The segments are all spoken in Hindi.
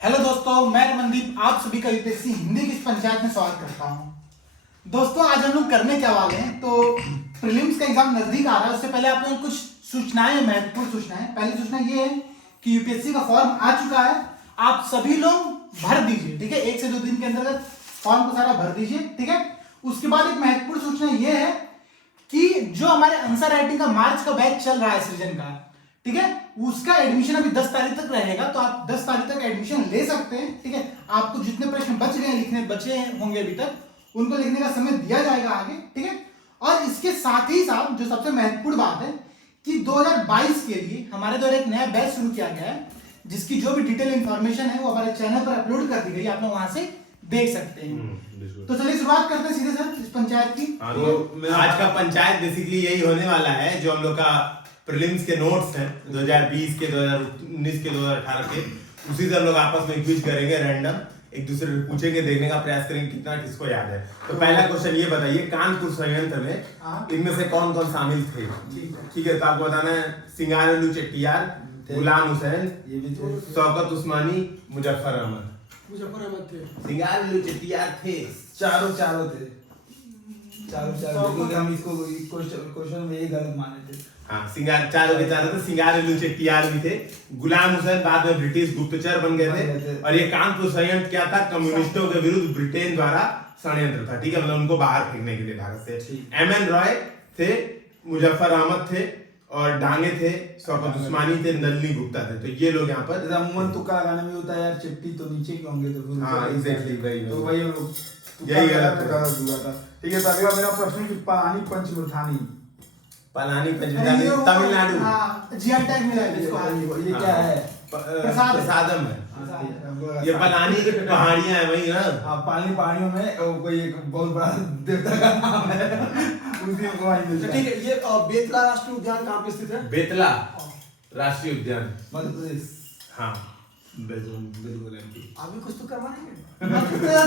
हेलो दोस्तों, मैं रमनदीप आप सभी का यूपीएससी हिंदी की इस पंचायत में स्वागत करता हूं। दोस्तों, आज हम लोग करने क्या वाले हैं, तो प्रीलिम्स का एग्जाम नजदीक आ रहा है। उससे पहले आप लोगों को कुछ सूचनाएं, महत्वपूर्ण सूचनाएं। पहली सूचना ये है कि यूपीएससी का फॉर्म आ चुका है। आप सभी लोग भर दीजिए, ठीक है। 1 से 2 दिन के अंदर फॉर्म को सारा भर दीजिए, ठीक है। उसके बाद एक महत्वपूर्ण सूचना ये है कि जो हमारे आंसर राइटिंग का मार्च का बैच चल रहा है सृजन का, ठीक है, उसका एडमिशन अभी 10 तारीख तक रहेगा। तो आप 10 तारीख तक एडमिशन ले सकते हैं, ठीक है। आपको जितने प्रश्न बच गए लिखने बचे होंगे अभी तक, उनको लिखने का समय दिया जाएगा आगे, ठीक है। और इसके साथ ही साथ जो सबसे महत्वपूर्ण बात है कि 2022 के लिए हमारे द्वारा एक नया बैच शुरू किया गया है, जिसकी जो भी डिटेल इंफॉर्मेशन है वो हमारे चैनल पर अपलोड कर दी गई, आप लोग वहां से देख सकते हैं। तो चलिए शुरुआत करते हैं सीधे सर इस पंचायत की। तो आज का पंचायत बेसिकली यही होने वाला है। जो हम लोग का प्रीलिम्स के नोट्स हैं 2020 के, 2019 के, 2018 के, उसी से हम लोग आपस में क्विज करेंगे, रैंडम एक दूसरे से पूछेंगे, देखने का प्रयास करेंगे कितना किसको याद है। तो पहला क्वेश्चन ये बताइए, कानपुर संयंत्र में इनमें से कौन कौन शामिल थे? ठीक है, तो आपको बताना है सिंगारेलू चेट्टियार, गुलाम हुसैन, शौकत उस्मानी, मुजफ्फर अहमद थे। सिंगारेलू चेट्टियार थे। चारों थे। क्योंकि हम इसको क्वेश्चन में ये गलत माने थे। हाँ, चारों के चारों थे। सिंगारेलू चेट्टियार भी थे। गुलाम हुसैन बाद में ब्रिटिश गुप्तचर बन गए थे। और ये कानपुर संयंत्र क्या था? कम्युनिस्टों के विरुद्ध ब्रिटेन द्वारा षड्यंत्र था, ठीक है, मतलब उनको बाहर फेंकने के लिए भारत से। एमएन रॉय थे, मुजफ्फर अहमद थे, और डांगे थे, शौकत उस्मानी थे, नलिनी गुप्ता थे। तो ये लोग यहाँ पर अमूमन तुक्का लगाने में होता है यार, चिट्ठी तो नीचे के होंगे तो फिर हाँ एग्जैक्टली तो वही हम लोग यही गलत हुआ था। ठीक है, तो अगला मेरा प्रश्न कि पानी पंचमठानी पलानी पंचमठानी तमिलनाडु। जीआई टैग मिला है इसको। ये क्या है? प्रसादम है। ये पलानी की पहाड़ियां हैं वही ना। हाँ, पानी पहाड़ियों में कोई एक बहुत बड़ा देवता का नाम है, उसी को वहीं मिलता है। ठीक है, ये बेतला राष्ट्रीय उद्यान कहाँ पे स्थित है? बेतला राष्ट्रीय उद्यान मध्य प्रदेश। हाँ बिल्कुल। अभी कुछ तो करवाएंगे।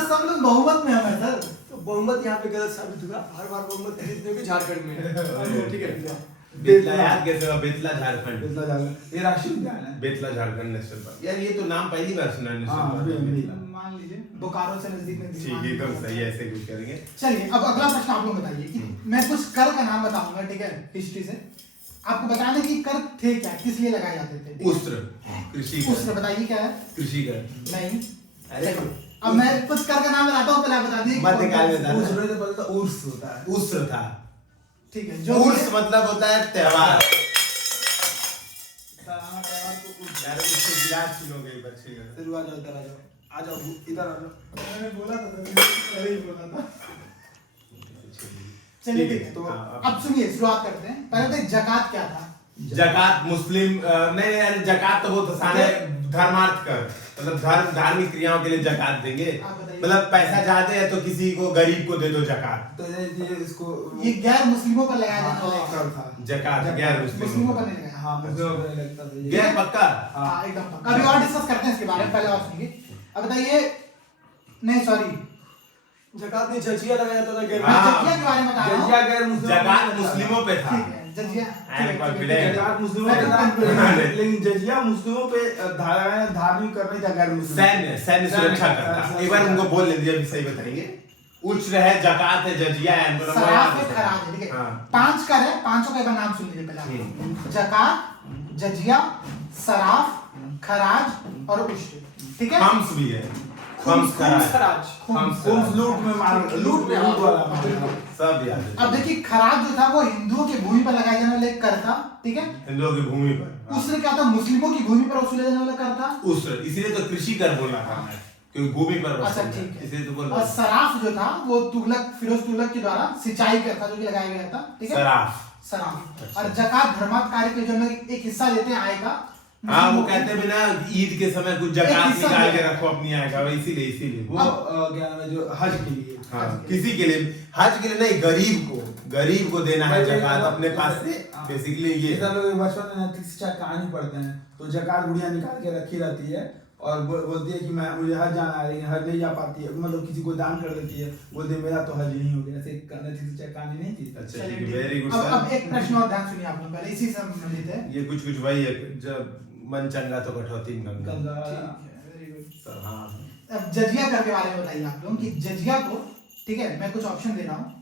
सब लोग बहुमत में हमें सर। तो बहुमत यहाँ पे गलत साबित हुआ। हर बार बहुमत खरीदने के झारखंड में है। ठीक है, बेतला याद कैसे हुआ? बेतला झारखंड। बेतला झारखंड ये राष्ट्रीय उद्यान है। Betla Jharkhand national park. यार ये तो नाम पहली बार सुना है हाँ, नेशनल अभी पार्क। मान लीजिए बोकारो से नजदीक में। ठीक है, एकदम सही है, ऐसे कुछ करेंगे। चलिए अब अगला प्रश्न आप लोग बताइए कि मैं कुछ कर का नाम बताऊंगा, ठीक है, हिस्ट्री से। आपको बताना है कि कर थे क्या, किस लिए लगाए जाते थे। उस्त्र, कृषि कर। उस्त्र बताइए क्या है। कृषि कर। नहीं। अरे अब मैं कुछ कर का नाम बताता हूँ, पहले आप बता दीजिए। मध्यकाल में था। उस समय तो पहले तो उर्स होता है। उस्त्र था। ठीक है, जो उर्स मतलब होता है त्योहार। सालाना त्योहार को उर्स। यार इससे गिलास छीलोगे बच्चे का। फिर आ जाओ, इधर आ जाओ, आ जाओ इधर आ जाओ। मैंने बोला था पहले ही बोला था। चलिए ठीक है, तो अब सुनिए शुरुआत करते हैं। पहले तो जकात क्या था? जकात मुस्लिम नहीं यार, जकात तो बहुत आसान है। धर्मार्थ कर, मतलब धार्मिक क्रियाओं के लिए जकात देंगे। मतलब पैसा चाहते हैं तो किसी को गरीब को दे दो जकात। तो ये इसको ये गैर मुस्लिमों पर लगाया जाने वाला एक कर था। जकात गैर मुस्लिमों पर नहीं लगाया। हाँ, मुस्लिमों पर लगता था ये। गैर पक्का। हाँ एकदम पक्का। अभी और डिस्कस करते हैं इसके बारे में, पहले और सुनिए। अब बताइए, नहीं सॉरी, जकात में जजिया लगाया जाता था। गैर हाँ। जजिया के बारे में बता रहा हूँ। जजिया गैर मुस्लिम जकात मुस्लिमों पे था। ठीक है, जजिया जकात मुस्लिमों पे था, लेकिन जजिया मुस्लिमों पे धार्मिक कर रही था, गैर मुस्लिम सैन्य सुरक्षा करता। एक बार उनको बोल लेंगे, अभी सही बताएंगे। उच्च है, जकात है, जजिया है, सराफ है, खराज है, ठीक है। हाँ। 5 कर है, पांचों का एक बार नाम सुन लीजिए पहले। जकात, जजिया, सराफ, खराज और उश्र, ठीक है। खम्स भी है। खम्स खराज। खुम्स लूट में मार, लूट में वाला सब याद है। अब देखिए, खराज जो था वो हिंदुओं की भूमि पर लगाया जाने वाला एक कर था, ठीक है। हिंदुओं की भूमि पर। उश्र क्या था? मुस्लिमों की भूमि पर वसूला जाने वाला कर था। उस्र, इसीलिए तो कृषि कर बोला था मैं, क्योंकि भूमि पर अच्छा वसूल है। ठीक है। इसलिए तो बोल और सराफ जो था वो तुगलक, फिरोज तुगलक के द्वारा सिंचाई कर था, जो कि लगाया गया था, ठीक है। सराफ। सराफ। और जकात धर्मार्थ कार्य के जो हम एक हिस्सा लेते हैं आय का। हाँ, वो कहते भी ना ईद के समय कुछ जकात निकाल के रखो अपनी आय का, इसीलिए वो क्या नाम है, जो हज के लिए। हाँ, किसी के लिए, हज के लिए नहीं, गरीब को देना है जकात अपने पास से। बेसिकली ये लोग बचपन में नैतिक शिक्षा कहानी पढ़ते हैं, तो जकात गुड़िया निकाल के रखी रहती है और बोलती है कि मुझे हज जाना है, लेकिन हज नहीं जा पाती है, मतलब किसी को दान कर देती है, बोलती है मेरा तो हज नहीं हो गया। ऐसे नैतिक शिक्षा कहानी नहीं थी। अच्छा, ठीक है, वेरी गुड अब सर। एक प्रश्न और ध्यान सुनिए आप लोग, पहले इसी से संबंधित है। ये कुछ वही है, जब मन चंगा तो कटौती में गंगा। गंगा। Very good. जजिया कर के बारे में बताइए आप लोग कि जजिया को, ठीक है, मैं कुछ ऑप्शन दे रहा हूँ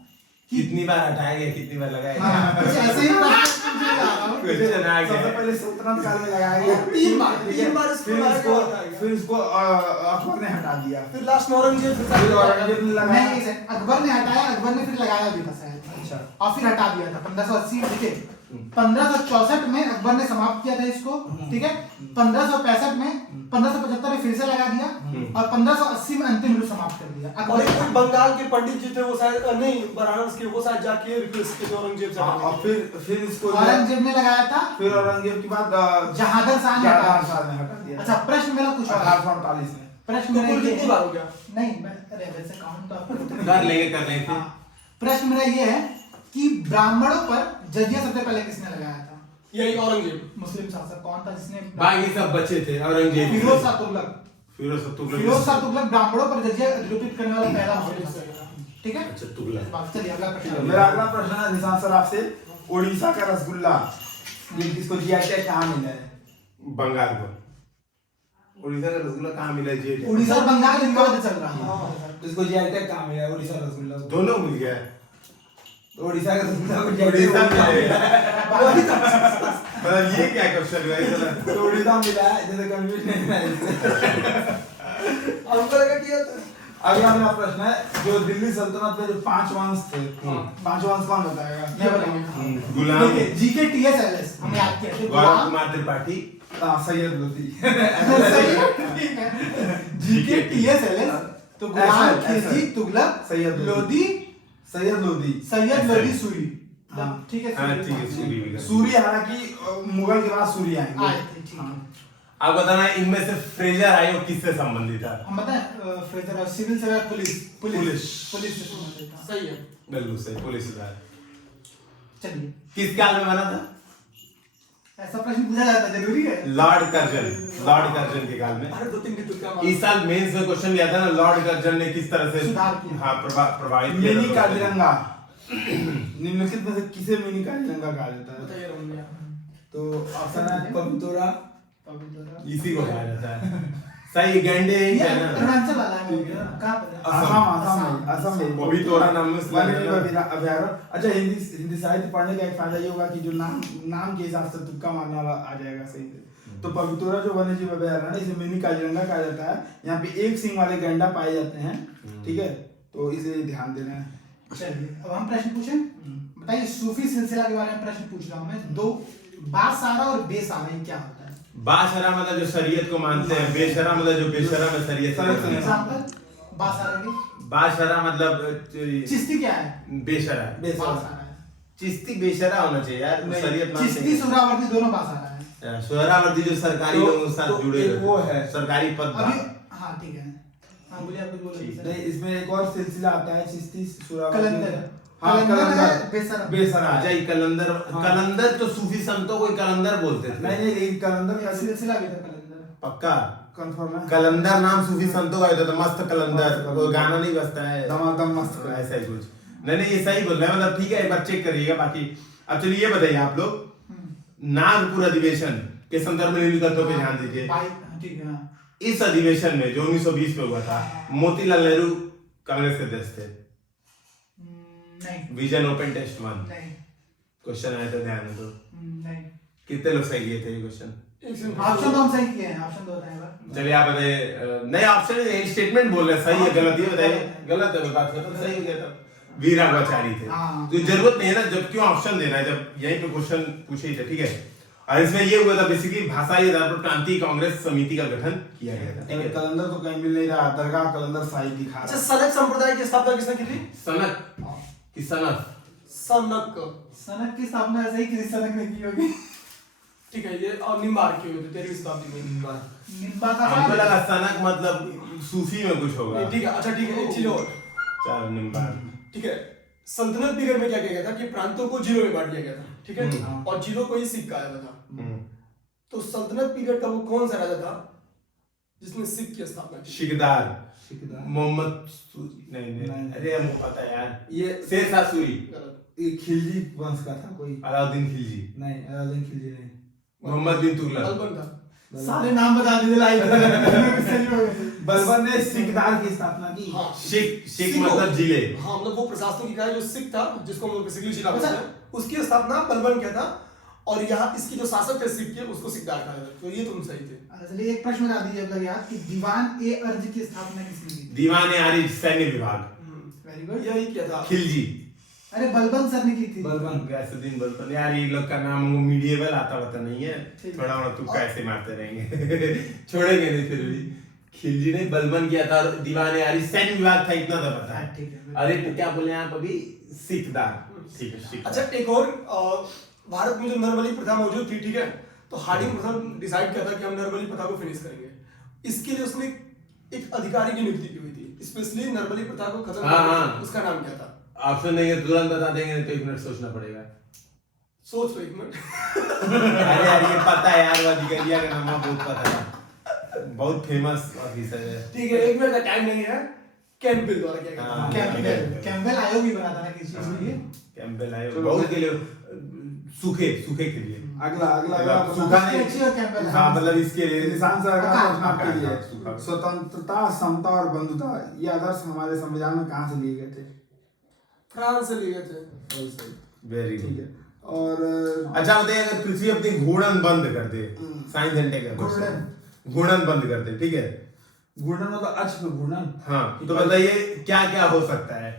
कि कितनी बार हटाया गया, कितनी बार लगाया गया? हाँ, कुछ ऐसे ही प्रश्न पूछने जा रहा हूँ। क्वेश्चन आ सबसे गया। पहले सल्तनत काल में लगाया गया, 3 बार ठीक है? 3 बार इसको फिर लगाया इसको गया। फिर इसको अकबर ने हटा दिया, फिर लास्ट में औरंगजेब फिर औरंगजेब ने लगाया। नहीं सर, अकबर ने हटाया, अकबर ने फिर लगाया भी था शायद, अच्छा। और फिर हटा दिया था 1580 में, ठीक है। 1564 में अकबर ने समाप्त किया था इसको, ठीक है। 1565 में, 1575 में फिर से लगा दिया, और 1580 में अंतिम रूप समाप्त कर दिया और एक अकबर। कोई बंगाल के पंडित जी थे, वो शायद नहीं बनारस के, वो शायद जाके रिक्वेस्ट किए थे औरंगजेब से हाँ, हटाने और के फिर इसको औरंगजेब ने लगाया था, फिर औरंगजेब के बाद जहांगीर शाह ने जहांगीर हटाया। शाह ने हटा दिया। अच्छा, प्रश्न मेरा कुछ और है। 1848 में। प्रश्न तो मेरा कुल ये कितनी है, बार हो गया? नहीं मैं, अरे वैसे काउंट तो आपको कर लेंगे हाँ, प्रश्न मेरा ये है कि ब्राह्मणों पर जजिया सबसे पहले किसने लगाया था? यही औरंगजेब। मुस्लिम शासक कौन था जिसने? बाकी सब बचे थे, औरंगजेब, फिरोज शाह तुगलक। फिरोज शाह तुगलक। फिरोज शाह तुगलक ब्राह्मणों पर जजिया निरूपित करने वाला पहला मुस्लिम शासक था, ठीक है। अच्छा, तुगलक। बात चलिए अगला प्रश्न। मेरा अगला प्रश्न है निशान सर आपसे, उड़ीसा का रसगुल्ला ये किसको दिया गया, कहाँ मिला है? बंगाल को। उड़ीसा का रसगुल्ला कहाँ मिला है? जी, उड़ीसा और बंगाल इनका पता चल रहा है। इसको दिया गया कहाँ मिला है? उड़ीसा रसगुल्ला को। दोनों मिल गया है। तो उड़ीसा का रसगुल्ला को उड़ीसा में मिला मतलब ये क्या क्वेश्चन हुआ इतना? तो उड़ीसा में मिला है, जैसे कंफ्यूज नहीं है। हमको लगा कि ये तो- अगला मेरा प्रश्न है, जो दिल्ली सल्तनत में जो 5 वंश थे, 5 वंश कौन बताएगा? ये बताइए। गुलाम, देखिए, जीके टीएस एलएस हमने याद किया था। गौरव गुलाम, कुमार त्रिपाठी, सैयद लोधी। सही है, ठीक है। जीके टीएस एलएस तो गुलाम ऐसा। खिलजी तुगलक, सैयद लोधी, सैयद लोधी। सैयद लोधी, सूरी। हाँ। ठीक है, हाँ ठीक है, सूरी भी कर। सूरी, हालांकि मुगल के बाद सूरी आएंगे। आए थे, ठीक है। आप बताना इनमें से फ्रेजर आयोग किससे संबंधित है? हम बताएं, फ्रेजर civil service, police police. Police से संबंधित था। सही है। बिल्कुल सही, पुलिस विभाग। चलिए, किस काल में बना था? ऐसा प्रश्न पूछा जाता है, जरूरी है। लॉर्ड कर्जन के काल में। अरे 2-3 की तुक्का मार। इस साल मेंस में क्वेश्चन लिया था ना, लॉर्ड कर्जन ने किस तरह से सुधार किया। हाँ प्रभावित किया मिनी था। काजीरंगा निम्नलिखित में से किसे मिनी काजीरंगा कहा जाता है? बताइए रमैया। तो ऑप्शन है पवितोरा, इसी को कहा जाता है। सही, गैंडे ये है ना? अरुणाचल वाला है, कहाँ पर है? असम में पवितोरा नाम में वन्यजीव अभयारण्य। अच्छा, हिंदी साहित्य पढ़ने का एक फायदा ये होगा कि जो नाम के हिसाब से तुक्का मारने वाला आ जाएगा सही से। तो पवितोरा जो वन्यजीव अभयारण्य है, इसे मिनी काजीरंगा कहा जाता है। यहाँ पे एक सिंग वाले गैंडा पाए जाते हैं, ठीक है, तो इसे ध्यान देना है। चलिए, अब हम प्रश्न पूछें। बताइए, सूफी सिलसिला के बारे में प्रश्न पूछ रहा हूँ मैं। 2 बासारा और बेसारा ये क्या होता है? बाशरा मतलब जो शरीयत को मानते हैं, बेशरा मतलब जो बेशरा में शरीयत से नहीं मानते। एग्जांपल, बासारा की बाशरा मतलब चिश्ती क्या है? बेशरा। बासारा है। चिश्ती बेशरा होना चाहिए यार, नहीं, शरीयत मानते चिश्ती, सुहरावर्दी दोनों बासारा है। सोहरावर्दी जो सरकारी तो- लोगों के साथ तो जुड़े एक रहते वो हैं, है। सरकारी पद। अभी हाँ ठीक है, हाँ बोलिए, आप कुछ बोल रहे थे। नहीं, इसमें एक और सिलसिला आता है, चिश्ती सुरावर्दी। कलंदर। हाँ, कलंदर है, कलंदर बेसरा। बेसरा अच्छा, ये कलंदर। हाँ। कलंदर तो सूफी संतों को ही कलंदर बोलते थे। नहीं नहीं, लेकिन कलंदर का सिलसिला भी था कलंदर। पक्का कंफर्म है। कलंदर नाम सूफी संतों का होता था। मस्त कलंदर, कोई गाना नहीं बजता है, दमादम मस्त कलंदर। ऐसा ही कुछ। नहीं ये सही बोल रहे हैं, मतलब ठीक है, एक बार चेक करिएगा। बाकी अब चलिए ये बताइए आप लोग, नागपुर अधिवेशन के संदर्भ में निम्नलिखितों पे ध्यान दीजिए। ठीक है, हाँ। इस अधिवेशन में जो 1920 में हुआ था, मोतीलाल नेहरू कांग्रेस के अध्यक्ष थे। नहीं विजन ओपन टेस्ट 1 नहीं क्वेश्चन आया था, ध्यान दो। नहीं। कितने लोग सही किए थे ये क्वेश्चन? ऑप्शन तो हम सही किए हैं, ऑप्शन 2 बताएगा। चलिए आप बताइए। नहीं, ऑप्शन एक स्टेटमेंट बोल रहे हैं, सही है गलत, ये बताइए। गलत है, बात खत्म। सही हो गया था, वीरागवाचारी थे। हाँ। तो जरूरत नहीं है ना, जब क्यों ऑप्शन देना है, जब यहीं पे क्वेश्चन पूछे ही थे, ठीक है। और इसमें ये हुआ था बेसिकली, भाषाई आधार पर प्रांतीय कांग्रेस समिति का गठन किया गया था, ठीक है। कलंदर तो कहीं मिल नहीं रहा, दरगाह कलंदर साहिब दिखा अच्छा, रहा सनक संप्रदाय की स्थापना किसने की थी? सनक की सनक सनक। सनक की स्थापना ऐसे ही किसी सनक ने की होगी। ठीक है, ये और निम्बार की हुई थी 13वीं शताब्दी में। निम्बा का हमको लगा सनक मतलब सूफी में कुछ होगा। ठीक है, अच्छा ठीक है, एक चीज और। चलो निम्बार। ठीक है, सल्तनत पीरियड में क्या किया गया था कि प्रांतों को जिलों में बांट दिया गया था, ठीक है, और जिलों को ही सिख कहा जाता था। तो सल्तनत पीरियड का वो कौन सा राजा था जिसने सिख की स्थापना की? शिकदार, शिकदार। मोहम्मद नहीं, नहीं। अरे हमको पता है यार, ये शेरशाह सूरी, गलत। ये खिलजी वंश का था कोई। अलाउद्दीन खिलजी, नहीं, अलाउद्दीन खिलजी नहीं। मोहम्मद बिन तुगलक। बलबन था। सारे नाम बता दीजिए लाइव। सही हो गए। बलबन ने सिकदार की स्थापना की। हाँ सिख मतलब जिले। हाँ मतलब वो प्रशासनिक इकाई जो सिख था, जिसको हम लोग बेसिकली जिला अच्छा। बोलते हैं, उसकी स्थापना बलबन किया था। और यहाँ इसकी जो शासक थे सिख के, उसको सिकदार कहा जाता है। तो ये तुम सही थे। चलिए एक प्रश्न बता दीजिए अब यार कि दीवान ए अर्ज की स्थापना किसने की? दीवान आरी सैन्य विभाग, वेरी गुड। यही किया था। खिलजी। अरे बलबन सर ने की थी। बलबन गैसुद्दीन बलबन। यार ये लोग का नाम हमको मीडिएबल आता पता नहीं है, ठीक। थोड़ा मोड़ा तुक्का ऐसे मारते रहेंगे छोड़ेंगे नहीं फिर भी। खिलजी ने बलबन किया था और दीवान आरी सैन्य विभाग था, इतना तो पता है। ठीक है। अरे तो क्या बोले आप अभी? सिकदार। ठीक है सिकदार। अच्छा एक और भारत में जो नरबली प्रथा मौजूद थी, ठीक है, तो हार्डिंग प्रथम डिसाइड किया था कि हम नरबली प्रथा को फिनिश करेंगे। इसके लिए उसने एक अधिकारी की नियुक्ति की हुई थी, स्पेशली नरबली प्रथा को खत्म हाँ, करने। हाँ। उसका नाम क्या था? ऑप्शन नहीं है, तुरंत बता देंगे, नहीं तो 1 मिनट सोचना पड़ेगा। सोच लो 1 मिनट। अरे यार ये पता है यार, वो अधिकारिया का नाम बहुत पता है, बहुत फेमस ऑफिसर है। ठीक है 1 मिनट का टाइम नहीं है। कैंपबेल द्वारा किया गया था। हाँ। कैम्पबेल आयोग भी बना था ना किसी चीज के लिए। कैंपबेल आए बहुत के लिए, सूखे के लिए। अगला सूखा नहीं। अच्छी और कैम्पबेल। हाँ मतलब इसके लिए निशान सरकार आकार, घोषणा के लिए सूखा। स्वतंत्रता, समता और बंधुता ये आदर्श हमारे संविधान में कहाँ से लिए गए थे? फ्रांस से लिए गए थे। वेरी ठीक गुड। है। और अच्छा बताइए, अगर पृथ्वी अपनी घूर्णन बंद कर दे, साइंस एंड टेक घूर्णन बंद कर दे, ठीक है, घूर्णन मतलब अक्ष पे घूर्णन। हाँ, तो बताइए क्या क्या हो सकता है?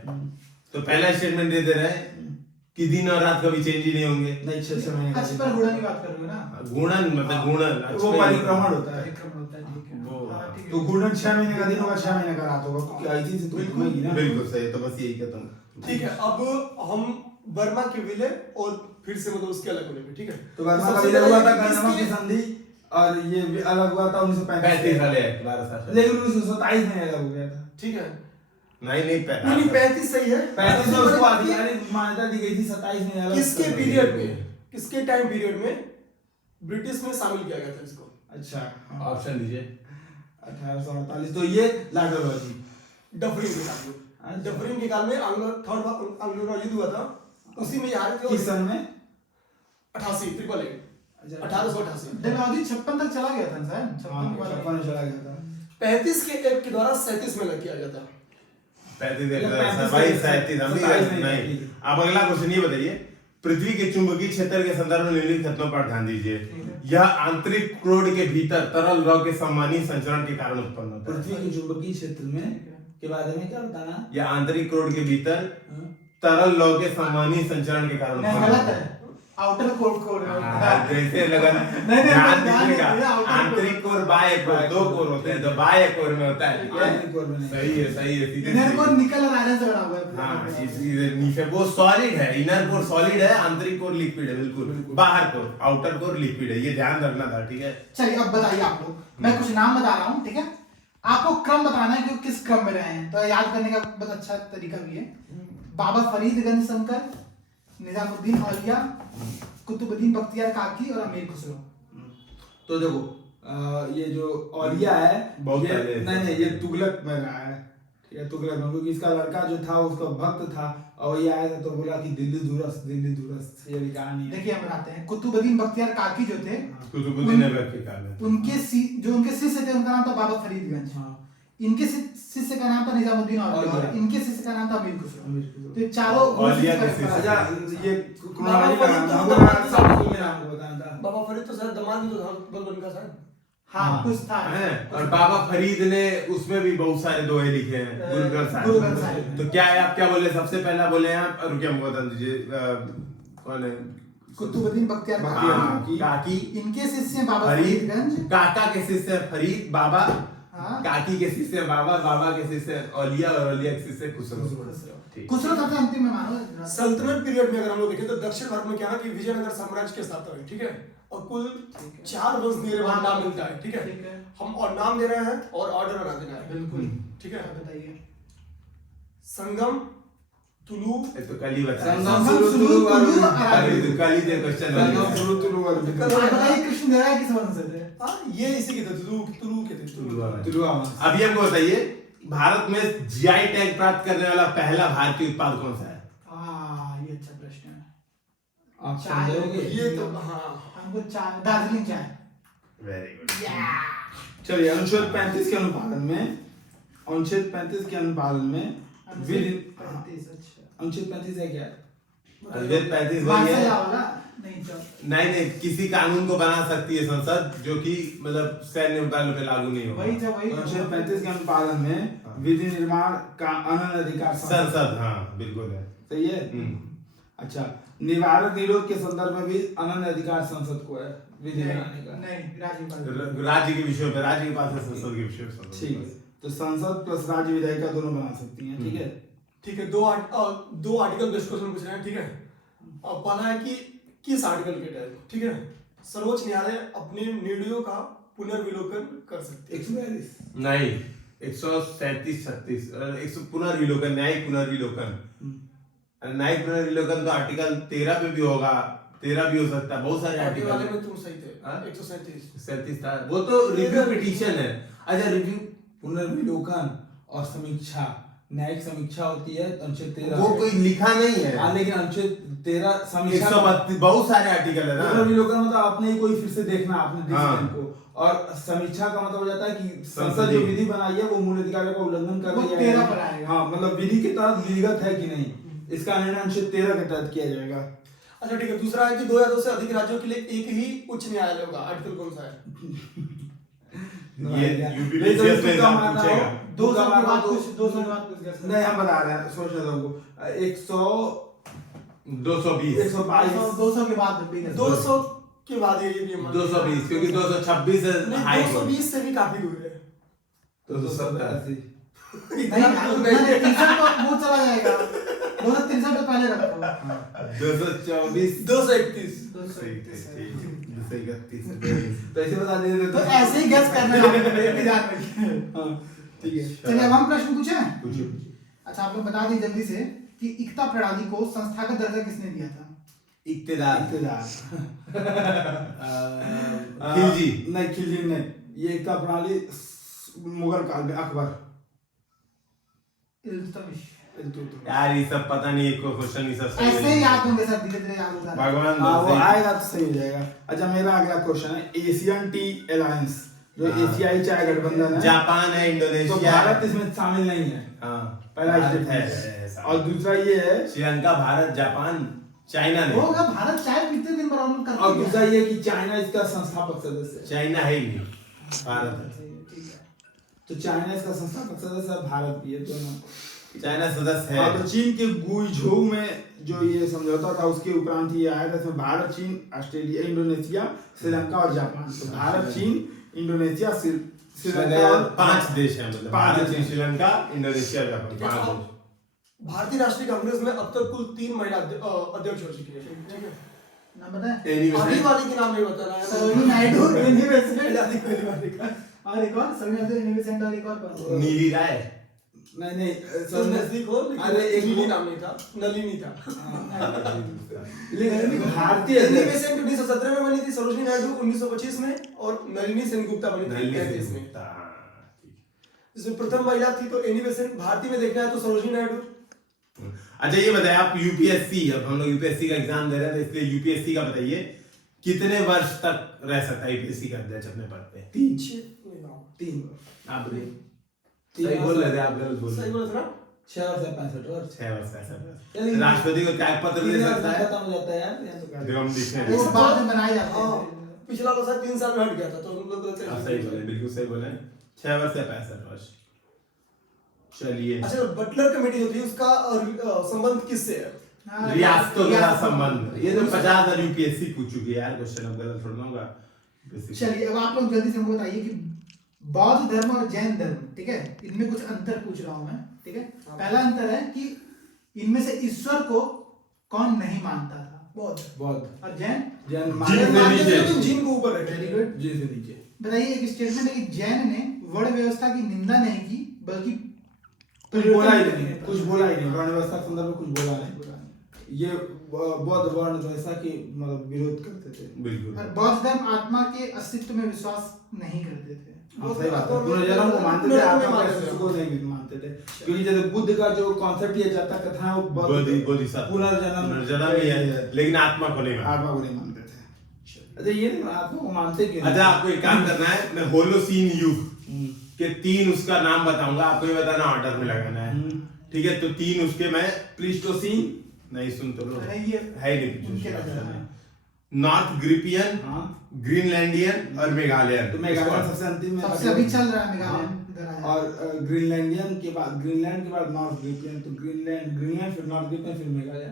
तो पहला स्टेटमेंट दे रहे हैं कि दिन और रात कभी चेंज ही नहीं होंगे। नहीं 6 महीने अच्छी पर गुणन की बात कर रहे हो ना? घूर्णन मतलब घूर्णन वो परिक्रमण होता है। कार्यक्रम होता है, ठीक है। वो- हाँ, ठीक है। तो घूर्णन 6 महीने का दिन होगा, 6 महीने का रात होगा, क्योंकि ऐसी से तो घूमेगी ना। बिल्कुल सही, तो बस यही कहता हूँ। ठीक है, अब हम बर्मा के विलय और फिर से मतलब उसके अलग होने पे, ठीक है। तो बर्मा का सबसे विलय पहले हुआ था किसके- गंजमा की संधि, और ये भी अलग हुआ था 1935 वाले 12 साल। लेकिन 1927 में अलग हो गया था। ठीक है, नहीं नहीं 35 35 सही है। 35 में सबसे उसको बड़ी बात ये- आधिकारिक मान्यता दी गई थी, 27 में अलग किसके कर दिया। पीरियड में, किसके टाइम पीरियड में ब्रिटिश में शामिल किया गया था इसको? अच्छा हाँ। ऑप्शन दीजिए। 1848 तो ये लाडोलॉजी। डफरिन के काल में। अच्छा। डफरिन के काल में आंग्लो युद्ध हुआ था, उसी में हारे थे। किस सन में? 88 अच्छा, 1888। डलहौजी 56 तक चला गया था सर। 56 हाँ, के बाद 56 में चला गया था। 35 के एक्ट के द्वारा 37 में लग किया गया था। 35 भाई 37 हम भी 27 नहीं। अब अगला क्वेश्चन ये बताइए, पृथ्वी के चुंबकीय क्षेत्र के संदर्भ में निम्नलिखित तथ्यों पर ध्यान दीजिए। यह आंतरिक क्रोड के भीतर तरल द्रव के सम्मानीय संचरण के कारण उत्पन्न होता है। पृथ्वी के चुंबकीय क्षेत्र में के बारे में क्या बताना? यह आंतरिक क्रोड के भीतर तरल लौ के सम्मानीय संचरण के कारण नहीं, उत्पन्न गलत होता है। आउटर कोर कोर हाँ, जैसे लगा नहीं, ध्यान ध्यान दीजिएगा। दीजिएगा, outer आंतरिक कोर बाह्य कोर 2 कोर होते हैं, तो बाह्य कोर में होता है, ठीक है? आंतरिक कोर में नहीं। सही है सीधे इधर सीधे। कोर निकल और आयरन से बना हुआ है। हाँ, इधर नीचे वो सॉलिड है, इनर कोर सॉलिड है, आंतरिक कोर लिक्विड है, बिल्कुल। बाहर कोर, आउटर कोर लिक्विड है, ये ध्यान रखना था, ठीक है? चलिए अब बताइए आप लोग, मैं कुछ नाम बता रहा हूँ, ठीक है, आपको क्रम बताना है कि वो किस क्रम में रहे हैं, तो याद करने का बहुत अच्छा तरीका भी है। बाबा फरीदगंज शंकर, निजामुद्दीन औलिया, कुतुबुद्दीन बख्तियार काकी और अमीर खुसरो। तो देखो ये जो औलिया है, बहुत ये पहले। नहीं ये तुगलक में रहा है, ठीक है, तुगलक में, क्योंकि इसका लड़का जो था उसका भक्त था, और ये आया था तो बोला कि दिल्ली दूरस्थ, ये भी कहानी है। देखिए हम बताते हैं, कुतुबुद्दीन बख्तियार काकी जो थे, कुतुबुद्दीन ऐबक के काल में। जो उनके शिष्य थे उनका नाम था बाबा फरीदगंज। हाँ। इनके शिष्य का नाम था निजामुद्दीन औलिया और इनके शिष्य का नाम था अमीर खुसरो। तो ये चारों औलिया के शिष्य शिष्य। अच्छा ये बाबा फरीद तो हमको नाम बताना था। बाबा फरीद तो शायद दमान भी तो था बलबन का शायद। हाँ कुछ था। हैं? और बाबा फरीद ने उसमें भी बहुत सारे दोहे लिखे हैं, गुरु ग्रंथ गुरु ग्रंथ साहिब। साहिब। तो क्या है, आप क्या बोले? सबसे पहला बोले आप, रुकिए हमको बता दीजिए, कौन है? कुतुबुद्दीन बख्तियार काकी। हाँ, काकी। इनके शिष्य हैं बाबा फरीद, फरीदगंज। काका के शिष्य है फरीद, बाबा, हाँ। काकी के शिष्य है बाबा, बाबा के शिष्य है औलिया, और औलिया के शिष्य है खुसरो। ठीक। खुसरो सबसे अंतिम में मानो। सल्तनत पीरियड में अगर हम लोग देखें तो दक्षिण भारत में क्या है कि विजयनगर साम्राज्य की स्थापना हुई, ठीक है, और कुल 4 वंश निर्माण नाम मिलता है, ठीक ठीक है। है। हम और नाम दे रहे हैं और ऑर्डर बना देना है, बिल्कुल। ठीक है। बताइए। संगम, तुलु, ये तो कल ही बताया। संगम, सुलु, तुलु, तुलु, तुलु, अरावली। तो कल ही दे क्वेश्चन संगम, तुलु वाले। बताइए कृष्ण देवराय किस वंश से थे? हाँ ये इसी के थे, तुलु के थे, तुलु वंश। अभी हमको बताइए, भारत में जीआई टैग प्राप्त करने वाला पहला भारतीय उत्पाद कौन सा है? ये अच्छा प्रश्न है। आप चाय समझोगे? ये तो हाँ हमको चाय, दार्जिलिंग चाय। Very good. चलिए अनुच्छेद 35 के अनुपालन में अनुच्छेद 35 के अनुपालन में अनुच्छेद 35 है क्या? अनुच्छेद 35 वही है नहीं किसी कानून को बना सकती है संसद जो कि मतलब सैन्य बल पे लागू नहीं होगा। अनुच्छेद 35 के अनुपालन में विधि निर्माण का अनन्य अधिकार संसद हाँ बिल्कुल है। सही है। अच्छा निवारक निरोध के संदर्भ में भी अनन्य अधिकार संसद को है विधि बनाने का। राज्य के विषय पे राज्य के पास है संसद के विषय पे। ठीक है तो संसद प्लस राज्य विधायिका दोनों बना सकती हैं। ठीक है ठीक है। दो आर्टिकल बेस्ड क्वेश्चन पूछ रहे हैं। ठीक है अब पहला है कि किस आर्टिकल के तहत ठीक है सर्वोच्च न्यायालय अपने निर्णयों का पुनर्विलोकन कर सकते हैं? 142 नहीं 137 36 पुनर्विलोकन न्यायिक पुनर्विलोकन न्यायिक पुनर्विलोकन तो आर्टिकल 13 पे भी होगा 13 भी हो सकता है बहुत सारे आर्टिकल वाले में तुम सही थे 137 था वो तो रिव्यू पिटीशन है। अच्छा रिव्यू पुनर्विलोकन और समीक्षा न्यायिक समीक्षा होती है अनुच्छेद 13 वो कोई लिखा नहीं है। हाँ लेकिन अनुच्छेद 13 समीक्षा 132 बहुत सारे आर्टिकल है ना। पुनर्विलोकन मतलब आपने ही कोई फिर से देखना आपने डिसीजन हाँ। को और समीक्षा का मतलब हो जाता है कि संसद जो विधि बनाई है वो मूल अधिकारों का उल्लंघन कर रही है। हाँ मतलब विधि के तहत विधिगत है कि नहीं इसका निर्णय अनुच्छेद 13 के तहत किया जाएगा। अच्छा ठीक है। दूसरा है कि 2 या 2 से अधिक राज्यों के लिए एक ही उच्च न्यायालय होगा। आर्टिकल कौन सा है? ये यूपीपीसीएस में एग्जाम पूछेगा। 200 के बाद कुछ नहीं हम बता रहे हैं सोचने दो हमको 220 122 200 के बाद 200 के बाद ये भी 220 क्योंकि 226 हाई 220 से भी काफी दूर है। 287 नहीं 300 तो वो चला जाएगा 263 पे पहले रखो 224 231 तो ऐसे बता दे तो ऐसे ही गैस करना है। ठीक है चलिए अब हम प्रश्न पूछें। पूछिए। अच्छा आप लोग बता दीजिए जल्दी से कि इकता प्रणाली को संस्थागत दर्जा किसने दिया था? इक्तदार खिलजी नहीं खिलजी नहीं ये एकता प्रणाली मुगल काल में अकबर इल्तुतमिश। यार ये सब पता नहीं एक क्वेश्चन ही सब ऐसे ही याद होंगे सर धीरे धीरे याद होगा। भगवान हाँ वो आएगा तो सही हो जाएगा। अच्छा मेरा अगला क्वेश्चन है एशियन टी अलायंस जो एशियाई चाय गठबंधन है जापान है इंडोनेशिया तो भारत इसमें शामिल नहीं है। हाँ पहला भारत है और दूसरा ये है श्रीलंका भारत जापान चाइना नहीं होगा भारत चाय पीते दिन बराबर करती है। और दूसरा ये कि चाइना इसका संस्थापक सदस्य है। चाइना है ही नहीं भारत है। तो चाइना इसका संस्थापक सदस्य है भारत भी है दोनों। चाइना सदस्य हाँ है। तो चीन के गुइझोउ में जो ये समझौता था उसके उपरांत ये आया था इसमें भारत चीन ऑस्ट्रेलिया इंडोनेशिया श्रीलंका और जापान। तो भारत चीन इंडोनेशिया श्रीलंका और 5 देश हैं मतलब भारत चीन श्रीलंका इंडोनेशिया जापान 5 देश। भारतीय राष्ट्रीय कांग्रेस में अब तक कुल 3 महिला अध्यक्ष हो चुकी है। ठीक है नाम बताएं। अभी वाली के नाम नहीं बताना है। सरोजिनी नायडू यूनिवर्सिटी आजादी पहली वाली का और एक और सरोजिनी नायडू यूनिवर्सिटी और एक और नीली राय नहीं तो नजदीक हो अरे एक नीली नाम नहीं था नलिनी था। लेकिन भारतीय यूनिवर्सिटी 1917 में बनी थी सरोजिनी नायडू 1925 में और नलिनी सेनगुप्ता बनी थी 1933 में। इसमें प्रथम महिला थी तो एनिवेशन भारतीय में देखना है तो सरोजिनी नायडू। अच्छा ये बताइए आप यूपीएससी अब हम लोग यूपीएससी का एग्जाम दे रहे हैं तो इसलिए यूपीएससी का बताइए कितने वर्ष तक रह सकता है यूपीएससी का अध्यक्ष अपने पद पे? 3 आप बोलिए। सही बोल रहे थे आप गलत बोल रहे सही बोला था ना 6 वर्ष या 65 वर्ष 6 वर्ष ऐसा राष्ट्रपति को त्याग पत्र दे सकता है। खत्म हो जाता है यार जो हम दिखे इस बाद में बनाई जाती है। पिछला तो शायद 3 साल में हट गया था तो हम लोग सही बोले बिल्कुल सही बोले 6 वर्ष या 65 वर्ष। चलिए अच्छा बटलर कमेटी जो थी उसका संबंध किससे है? रियासतों का संबंध ये तो 50 यूपीएससी पूछ चुकी है यार क्वेश्चन अब गलत थोड़ा होगा। चलिए अब आप लोग जल्दी से हमको बताइए कि बौद्ध धर्म और जैन धर्म ठीक है इनमें कुछ अंतर पूछ रहा हूं मैं। ठीक है पहला अंतर है कि इनमें से ईश्वर को कौन नहीं मानता था? बौद्ध और जैन जिन को ऊपर रखे। Very good. जी से नीचे बताइए एक स्टेटमेंट है कि जैन ने वर्ण व्यवस्था की निंदा नहीं की बल्कि कुछ बोला ही नहीं वर्ण व्यवस्था के संदर्भ में कुछ बोला नहीं। ये बौद्ध वर्ण व्यवस्था की मतलब विरोध करते थे बिल्कुल। और बौद्ध धर्म आत्मा के अस्तित्व में विश्वास नहीं करते थे। हाँ सही बात है पुनर्जन्म को मानते थे आत्मा के अस्तित्व को नहीं मानते थे क्योंकि जैसे बुद्ध का जो कॉन्सेप्ट ये जाता कथा है वो बोधिसत्व पुनर्जन्म ही है लेकिन आत्मा को नहीं मानते। आत्मा को नहीं मानते थे। अच्छा ये नहीं, आप लोग मानते क्यों नहीं? अच्छा आपको एक काम करना है, मैं होलोसीन युग के 3 उसका नाम बताऊंगा, आपको ये बताना ऑर्डर में लगाना है, ठीक है? तो 3 उसके मैं प्लीस्टोसीन नहीं सुन तो लो, अरे ये है ही उनके नहीं, लगा है। नॉर्थ ग्रिपियन, हाँ ग्रीनलैंडियन और मेघालयन। तो मेघालय सबसे अंतिम में सबसे अभी चल रहा है मेघालय इधर आया। और ग्रीनलैंडियन के बाद, ग्रीनलैंड के बाद नॉर्थ ग्रिपियन, तो ग्रीनलैंड फिर नॉर्थ ग्रिपियन फिर मेघालय,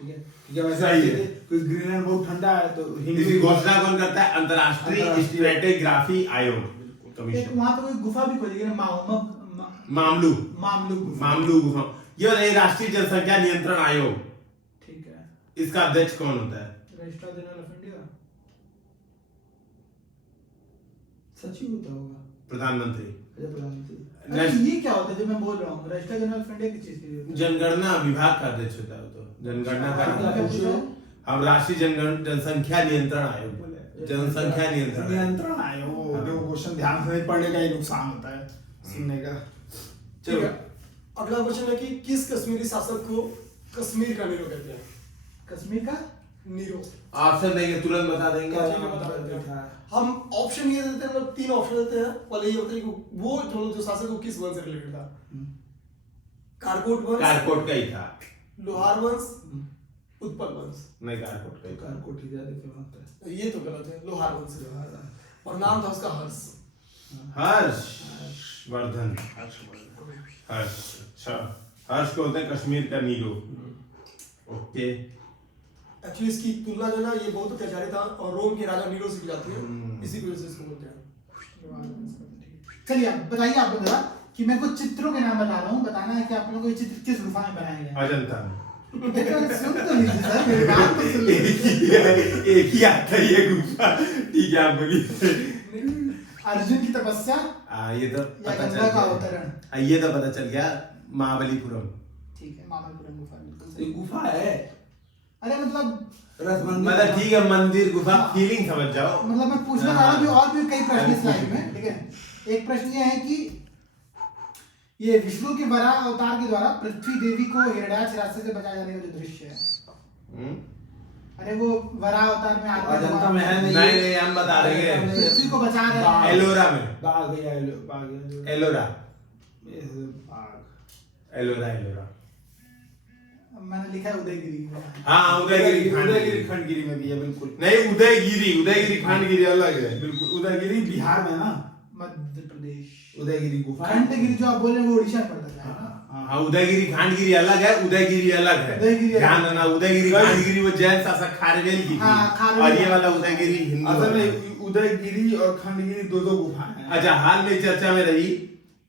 ठीक है? ठीक है, वैसे सही है। क्योंकि ग्रीनलैंड बहुत ठंडा है तो इसकी घोषणा कौन करता है? अंतरराष्ट्रीय स्ट्रेटेग्राफी आयोग एक कमीशन। वहां पे कोई गुफा भी खोली गई मामलू मामलू गुफा। मामलू गुफा। ये बताइए राष्ट्रीय जनसंख्या नियंत्रण आयोग, ठीक है। इसका अध्यक्ष कौन होता है? Registrar general of India. सच ही होता होगा। प्रधानमंत्री। अच्छा, प्रधानमंत्री। अरे ये क्या होता है जो मैं बोल रहा हूँ? रजिस्ट्रार जनरल ऑफ इंडिया किस चीज के लिए होता है? जनगणना विभाग का अध्यक्ष होता है वो तो, जनगणना हाँ, का। क्या पूछ रहे हो? हम राष्ट्रीय जनसंख्या नियंत्रण आयोग बोले, जनसंख्या नियंत्रण आयोग। नियंत्रण आयोग, जो क्वेश्चन ध्यान से नहीं पढ़ने का ही नुकसान होता है सुनने का। ठीक है, अगला क्वेश्चन है कि किस कश्मीरी शासक को कश्मीर का नीरो कहते हैं? कश्मीर का नीरो। ऑप्शन देंगे तुरंत बता देंगे। ठीक है, बता देते हैं। हम ऑप्शन ये देते हैं, मतलब 3 ऑप्शन देते हैं। पहले ये बताइए कि वो जो शासक वो किस वंश से रिलेटेड था? कारकोट वंश, कारकोट का ही था। लोहार वंश, उत्पल वंश। नहीं कारकोट का ही था। कारकोट ही ज्यादा फेमस है। तो ये तो गलत है, लोहार वंश है। और नाम था उसका हर्ष। हर्षवर्धन। हर्ष, अच्छा हर्ष को बोलते हैं कश्मीर का नीरो। ओके। एक्चुअली इसकी तुलना जो है ना, ये बहुत अत्याचारी था और रोम के राजा नीरो से की जाती है, इसी की वजह से इसको बोलते हैं। चलिए आप बताइए, आप बता कि मैं कुछ चित्रों के नाम बता रहा हूँ, बताना है कि आप लोगों को ये चित्र किस गुफा में बनाए गए हैं। अजंता में। सुन तो लीजिए सर, मेरी बात तो सुन लीजिए। एक ही आता है ये गुफा, ठीक है आप बोलिए। अर्जुन की तपस्या ये तो या पता चल गंगा का गया। अवतरण। ये तो पता चल गया, महाबलीपुरम। ठीक है, मामलपुरम गुफा बिल्कुल ये सही। गुफा है, अरे मतलब रसमंदिर। ठीक है, मंदिर गुफा फीलिंग समझ जाओ। मतलब मैं पूछना चाह रहा हूँ कि और भी कई प्रश्न इस लाइन में, ठीक है। एक प्रश्न ये है कि ये विष्णु के वराह अवतार के द्वारा पृथ्वी देवी को हिरण्याक्ष राक्षस से बचाए जाने का जो दृश्य है, अरे वो वराह अवतार में आते हैं अजंता में है नहीं। नहीं हम बता देंगे। पृथ्वी को बचा रहे हैं। एलोरा में। बाघ है, बाघ है। एलोरा बाघ। एलोरा एलोरा। मैंने लिखा है उदयगिरी। हाँ उदयगिरी उदयगिरी खंडगिरी में भी है, बिल्कुल। नहीं उदयगिरी खंडगिरी अलग है। बिल्कुल उदयगिरी बिहार में ना, मध्य प्रदेश। उदयगिरी गुफा। खंडगिरी जो आप बोल रहे हैं वो उड़ीसा में पड़ता है ना? हाँ उदयगिरी खांडगिरी अलग है, उदयगिरी अलग है। उदयगिरी अलग। ध्यान देना, उदयगिरी खांडगिरी वो जैन शासक खारवेल की हाँ, थी, खारवेल। और ये वाला उदयगिरी हिंदू असल है। में उदयगिरी और खंडगिरी दो गुफाएं हैं। अच्छा हाल में चर्चा में रही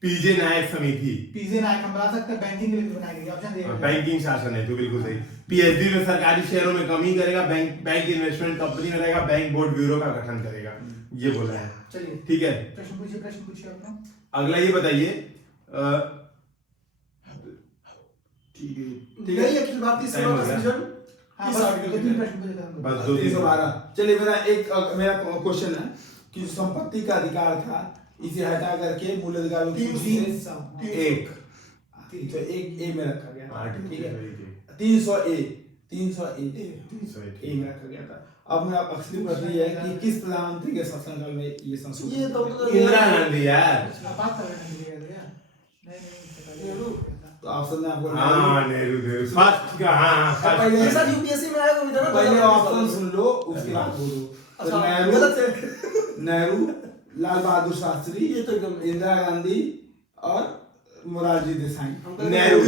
पीजे नायक समिति। पीजे नायक हम बता सकते हैं, बैंकिंग के लिए भी बनाई गई। ऑप्शन देखिए। बैंकिंग शासन है तो बिल्कुल सही। पीएचडी में सरकारी शेयरों में कमी करेगा, बैंक इन्वेस्टमेंट कंपनी में रहेगा, बैंक बोर्ड ब्यूरो का गठन करेगा, ये बोला है। चलिए ठीक है, प्रश्न पूछिए अपना। अगला ये बताइए ठीक है। नई अखिल भारतीय Time सेवा हो का गया। सृजन हाँ किस बस आर्टिकल दो में तीन है? प्रश्न पूछे खत्म बस करो। दो 312। चलिए मेरा क्वेश्चन है कि संपत्ति का अधिकार था, इसे हटा करके मूल अधिकार को एक तो एक ए में रखा गया था, ठीक है। 300 ए में रखा गया था। अब मेरा अगली प्रश्न ये है कि किस प्रधानमंत्री के शासनकाल में ये संशोधन ये तो मतलब इंदिरा गांधी यार। आपात कालीन दिया गया। नहीं नेहरू। तो ऑप्शन में आपको हाँ नेहरू फर्स्ट का। हाँ पहले ये सब यूपीएससी में आएगा विधान। पहले ऑप्शन सुन लो, उसके बाद बोलो। तो अच्छा गलत है। नेहरू, लाल बहादुर शास्त्री, ये तो एकदम इंदिरा गांधी और मोरारजी देसाई। नेहरू।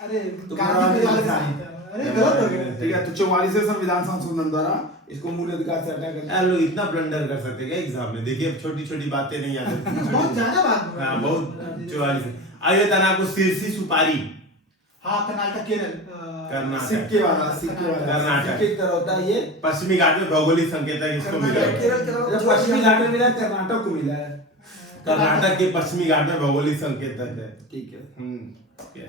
अरे तो गांधी के मोरारजी बारे में देसाई। अरे गलत हो गया। ठीक है, तो 44वें संविधान संशोधन द्वारा इसको मूल अधिकार से हटा कर यार लोग इतना ब्लंडर कर सकते हैं क्या एग्जाम में? देखिए अब छोटी छोटी बातें नहीं आती। बहुत ज्यादा बात हो रहा है। हाँ बहुत 44। अब ये तना आपको सिरसी सुपारी। हाँ कर्नाटक केरल कर्नाटक। सिक्के वाला कर्नाटक। सिक्के की तरह होता है ये। पश्चिमी घाट में भौगोलिक संकेतक इसको मिला है। जब पश्चिमी घाट में मिला है, कर्नाटक को मिला है। कर्नाटक के पश्चिमी घाट में भौगोलिक संकेतक है। ठीक है।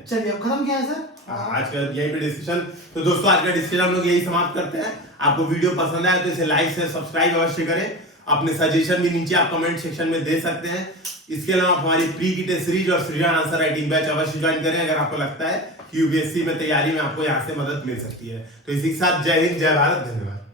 चलिए अब खत्म किया है सर। आज का यही पे डिस्कशन। तो दोस्तों आज का डिस्कशन हम लोग यही समाप्त करते हैं। आपको वीडियो पसंद आया तो इसे लाइक से सब्सक्राइब अवश्य करें। अपने सजेशन भी नीचे आप कमेंट सेक्शन में दे सकते हैं। इसके अलावा आप हमारी प्री कीटेड सीरीज और सृजन आंसर राइटिंग बैच अवश्य ज्वाइन करें अगर आपको लगता है कि यूपीएससी में तैयारी में आपको यहाँ से मदद मिल सकती है। तो इसी के साथ जय हिंद, जय भारत, धन्यवाद।